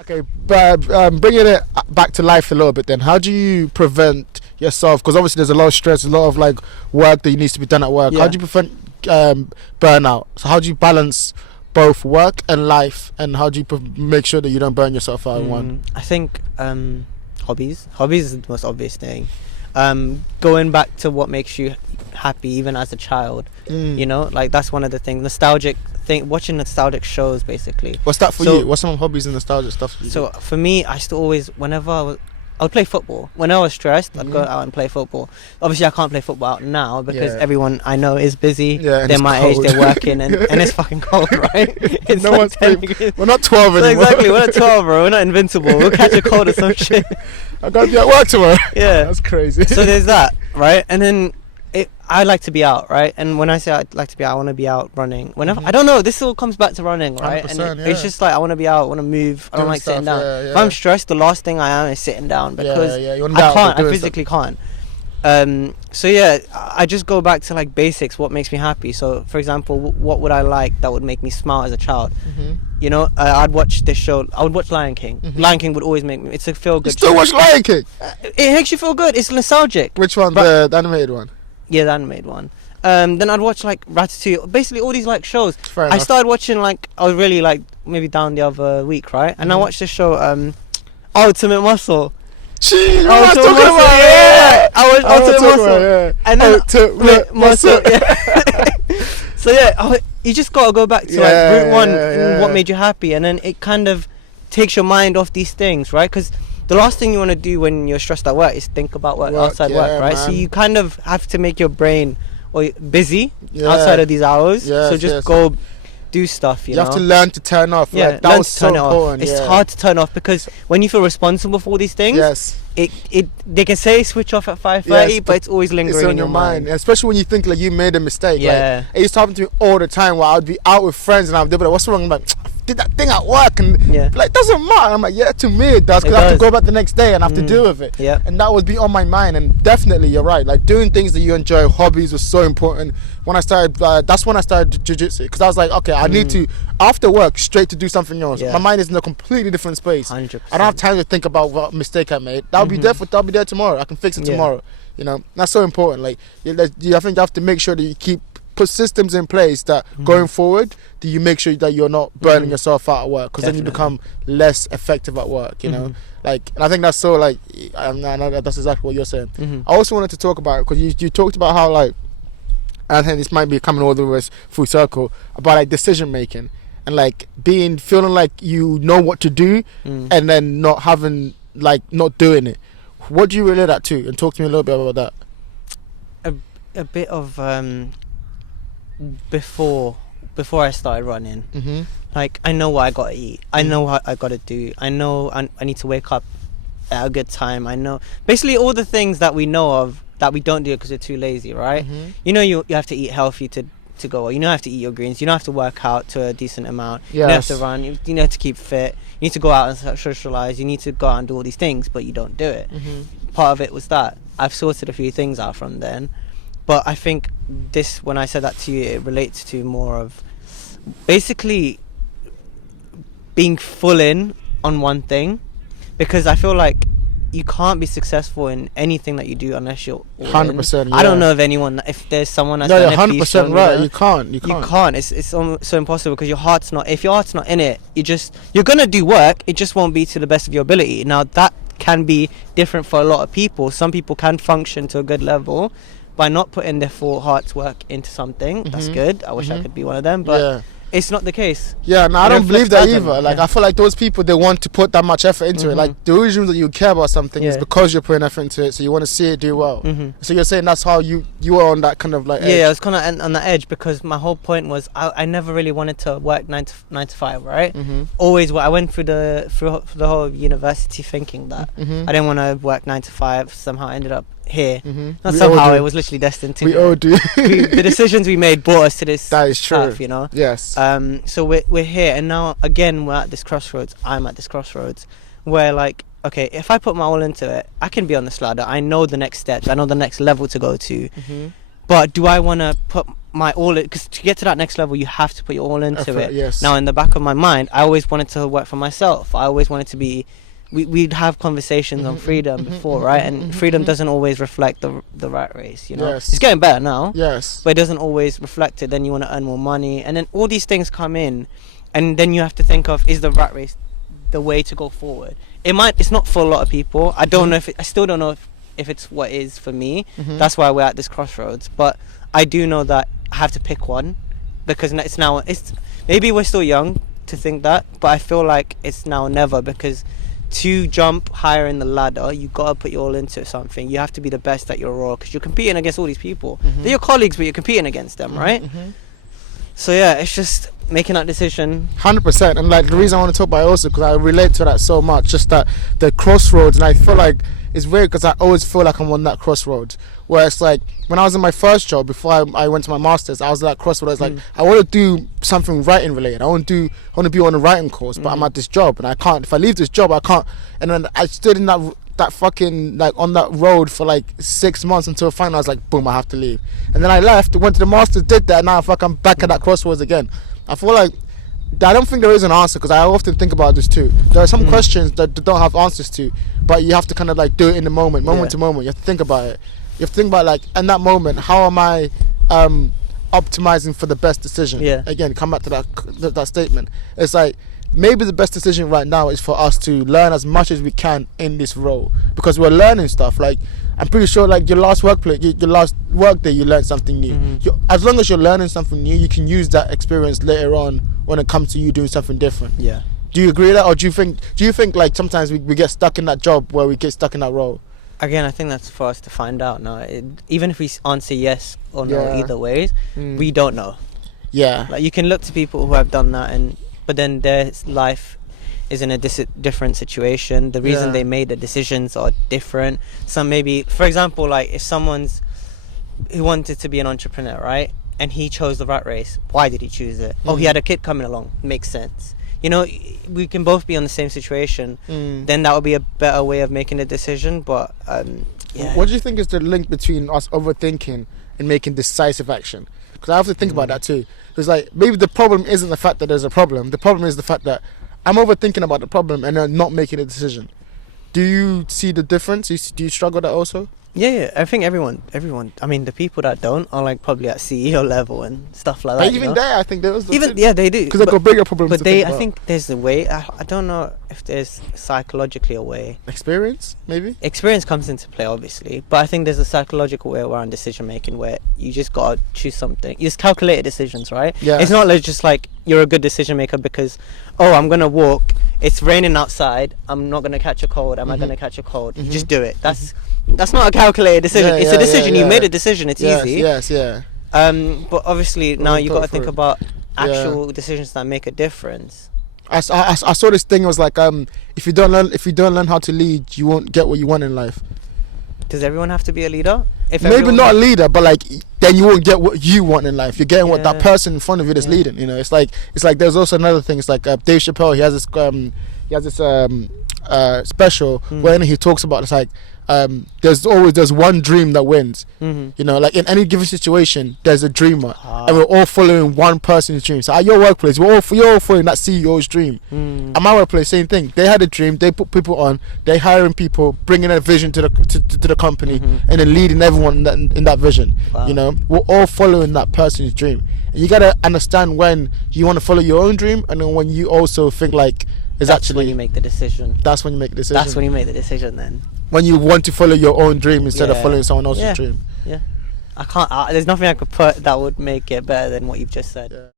Okay, but bringing it back to life a little bit then, how do you prevent yourself, because obviously there's a lot of stress, a lot of like work that needs to be done at work. How Yeah. do you prevent burnout? So how do you balance both work and life, and how do you make sure that you don't burn yourself out in one? I think hobbies is the most obvious thing. Going back to what makes you happy even as a child, you know, like that's one of the things, nostalgic thing, watching nostalgic shows basically. What's that for So- you? What's some hobbies and nostalgic stuff you So do? for me, I used to always, whenever I would play football. When I was stressed, I'd go out and play football. Obviously, I can't play football out now because Yeah. everyone I know is busy. Yeah, and they're it's my cold. age, they're working, and it's fucking cold, right? It's No like one's 10 playing- degrees. We're not 12 So anymore. exactly, we're not 12, bro. We're not invincible. We'll catch a cold or some shit. I gotta be at work tomorrow. Yeah. That's crazy. So there's that, right? And then I like to be out, right? And when I say I like to be out, I want to be out running. Whenever I don't know, this all comes back to running, right? And 100%, it's yeah. just like I want to be out, I want to move. I don't Doing like sitting stuff, down. yeah, If yeah. I'm stressed, the last thing I am is sitting down because you wanna be out, I can't. but I doing physically can't. So yeah, I just go back to like basics. What makes me happy? So for example, what would I like that would make me smile as a child? You know, I'd watch this show. I would watch Lion King. Lion King would always make me. It's a feel You good. still watch Lion King? It makes you feel good. It's nostalgic. Which one? But- The animated one? Yeah, the animated one. Then I'd watch like Ratatouille, basically all these like shows. Fair I enough. started watching like I was really like maybe down the other week, right? And I watched this show, Ultimate Muscle. Gee, what I was Ultimate talking Muscle, about? yeah. I watched I was Ultimate talking Muscle. about, yeah. And then Ultimate Muscle. yeah. So yeah, you just gotta go back to like Yeah, root one, yeah. what made you happy, and then it kind of takes your mind off these things, right? Because the last thing you want to do when you're stressed at work is think about work outside yeah, work, right? So man. you kind of have to make your brain busy Yeah. outside of these hours. So Yes, just yes. go do stuff. You You know? have to learn to turn off. Yeah, Like, that learn was to so turn it off. important. It's yeah. hard to turn off because when you feel responsible for all these things, Yes. they can say switch off at 5:30, Yes, but it's always lingering It's on in your mind, mind. especially when you think like you made a mistake. Yeah. Like, it used to happen to me all the time where I'd be out with friends and I'd be like, "What's wrong?" I'm like, "I did that thing at work," and Yeah. like, doesn't matter. I'm like, "Yeah, to me it does," It because I have to does. go back the next day and I have to deal with it. Yeah. And that would be on my mind. And definitely, you're right. Like doing things that you enjoy, hobbies was so important. When I started, that's when I started jiu-jitsu, because I was like, okay, I need to after work straight to do something else. Yeah. My mind is in a completely different space. 100%. I don't have time to think about what mistake I made. That'll be there. That'll be there tomorrow. I can fix it Yeah. tomorrow. You know, that's so important. Like, I think you have to make sure that you put systems in place that going forward, that you make sure that you're not burning yourself out at work, because then you Definitely. become less effective at work. You know, like, and I think that's so like, I know that's exactly what you're saying. I also wanted to talk about, because you talked about how like, and I think this might be coming all the way full circle, about like decision making and like feeling like you know what to do and then not doing it. What do you relate that to? And talk to me a little bit about that. A bit of before I started running, like I know what I gotta eat, I know what I gotta do, I know I need to wake up at a good time, I know basically all the things that we know of that we don't do because we're too lazy, right? You know, you have to eat healthy to go, you don't have to eat your greens, you don't have to work out to a decent amount, you don't have to Yes. run, you don't have to keep fit, you need to go out and socialize, you need to go out and do all these things, but you don't do it. Part of it was that I've sorted a few things out from then, but I think when I said that to you, it relates to more of basically being full in on one thing, because I feel like you can't be successful in anything that you do unless you're all in. 100%, I don't yeah. know of anyone, if there's someone that's No, done you're it, please show 100% me right. that. You can't. You can't. It's so impossible, because if your heart's not in it, you're gonna do work. It just won't be to the best of your ability. Now that can be different for a lot of people. Some people can function to a good level by not putting their full heart's work into something. That's good. I wish I could be one of them, but Yeah. it's not the case. Yeah, no, I It don't believe that reflects either. Adam, Like, yeah. I feel like those people, they want to put that much effort into it. Like, the reason that you care about something is Yeah. because you're putting effort into it, so you want to see it do well. So you're saying that's how you are on that kind of like edge. Yeah, I was kind of on the edge, because my whole point was I never really wanted to work 9 to 5, right? Always, I went through the whole university thinking that I didn't want to work 9 to 5. Somehow I ended up here. Not We all somehow, do. it was literally destined to. We all do. The decisions we made brought us to this. That is true. path, you know. Yes. So we're here, and now again we're at this crossroads. I'm at this crossroads where, like, okay, if I put my all into it, I can be on this ladder. I know the next steps. I know the next level to go to. But do I want to put my all, because to get to that next level you have to put your all into Effort, it. yes. Now in the back of my mind, I always wanted to work for myself. I always wanted to be, we'd have conversations on freedom before, right? And freedom doesn't always reflect the rat race, you know. Yes. It's getting better now, Yes. but it doesn't always reflect it. Then you want to earn more money, and then all these things come in, and then you have to think of, is the rat race the way to go forward? It's not for a lot of people. I don't know if I still don't know if it's what is for me. That's why we're at this crossroads. But I do know that I have to pick one, because it's maybe we're still young to think that, but I feel like it's now or never, because to jump higher in the ladder, you gotta put your all into something. You have to be the best at your role, because you're competing against all these people. They're your colleagues, but you're competing against them, right? So yeah, it's just making that decision. 100%. And like the reason I want to talk about it also because I relate to that so much, just that the crossroads, and I feel like it's weird because I always feel like I'm on that crossroads where it's like when I was in my first job before I went to my master's, I was at that crossroads. Like I want to do something writing related. I want to be on a writing course, but I'm at this job and I can't. If I leave this job, I can't. And then I stood in that fucking like on that road for like 6 months until finally I was like, boom, I have to leave. And then I left, went to the masters, did that, and now I'm back at that crossroads again. I feel like I don't think there is an answer, because I often think about this too. There are some questions that don't have answers to, but you have to kind of like do it in the moment to moment. You have to think about it. You have to think about like in that moment, how am I optimizing for the best decision? Yeah. Again, come back to that statement. It's like maybe the best decision right now is for us to learn as much as we can in this role, because we're learning stuff. Like I'm pretty sure like your last work day you learned something new. As long as you're learning something new, you can use that experience later on when it comes to you doing something different. Yeah. Do you agree with that, or do you think like sometimes we get stuck in that job where we get stuck in that role? Again, I think that's for us to find out now. Even if we answer yes or no either ways, we don't know. Yeah. Like you can look to people who have done that, but then their life is in a different situation. The reason they made the decisions are different. Some maybe, for example, like if someone's who wanted to be an entrepreneur, right? And he chose the rat race. Why did he choose it? Oh, he had a kid coming along. Makes sense. You know, we can both be on the same situation. Then that would be a better way of making a decision. But yeah. What do you think is the link between us overthinking and making decisive action? Because I have to think about that too. It's like maybe the problem isn't the fact that there's a problem. The problem is the fact that I'm overthinking about the problem and then not making a decision. Do you see the difference? Do you struggle with that also? Yeah. I think everyone. I mean, the people that don't are like probably at CEO level and stuff like but that. Even there, I think there was they do. Because they've got bigger problems. But I think there's a way. I don't know if there's psychologically a way. Experience, maybe. Experience comes into play, obviously, but I think there's a psychological way around decision making where you just gotta choose something. You just calculated decisions, right? Yeah. It's not like just like you're a good decision maker because, I'm gonna walk. It's raining outside. I'm not gonna catch a cold. Am I gonna catch a cold? You just do it. That's not a calculated decision. It's a decision. You made a decision. It's easy. Yes. But obviously now you got to think about actual decisions that make a difference. I saw this thing. It was like if you don't learn how to lead, you won't get what you want in life. Does everyone have to be a leader? Maybe not a leader, but like then you won't get what you want in life. You're getting what that person in front of you is leading. You know, it's like there's also another thing. It's like Dave Chappelle. He has this special where he talks about it's like there's one dream that wins. You know, like in any given situation, there's a dreamer, and we're all following one person's dream. So at your workplace, you're all following that CEO's dream. At my workplace, same thing. They had a dream. They put people on. They hiring people, bringing a vision to the company, and then leading everyone in that vision. Wow. You know, we're all following that person's dream. And you gotta understand when you want to follow your own dream, and then when you also think like that's when you make the decision. That's when you make the decision. That's when you make the decision then. When you want to follow your own dream instead of following someone else's dream. Yeah. I can't. There's nothing I could put that would make it better than what you've just said. Yeah.